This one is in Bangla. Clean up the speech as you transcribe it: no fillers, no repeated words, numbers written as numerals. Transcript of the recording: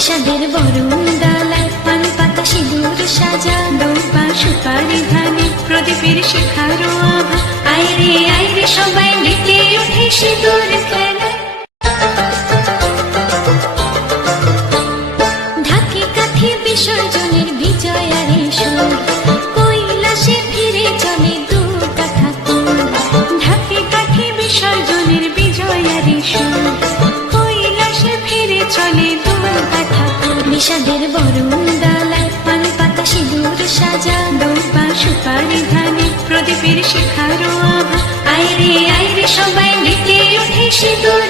বিষাদের বরণ ডালায় পান পাতা সিঁদুর সাজা, দৌপা সুপারি ধানে প্রদীপের শিখারো আভা। আইরে সবাই মেতে ওঠে সিঁদুর খেলায়। ঢাকি কাঠি বিসর্জনের বিজয়ারে সুর, কৈলাসে ফিরে চলে দু কাঠা কুল। ঢাকি কাঠি বিসর্জনের বিজয়ারে সুর, কৈলাসে ফিরে চলে দু কাঠা কুল। বিষাদের বরণ ডালায় পান পাতা সিঁদুর সাজা, দৌপা সুপারি ধানে প্রদীপের শিখারো আভা। আইরে সবাই মেতে ওঠে সিঁদুর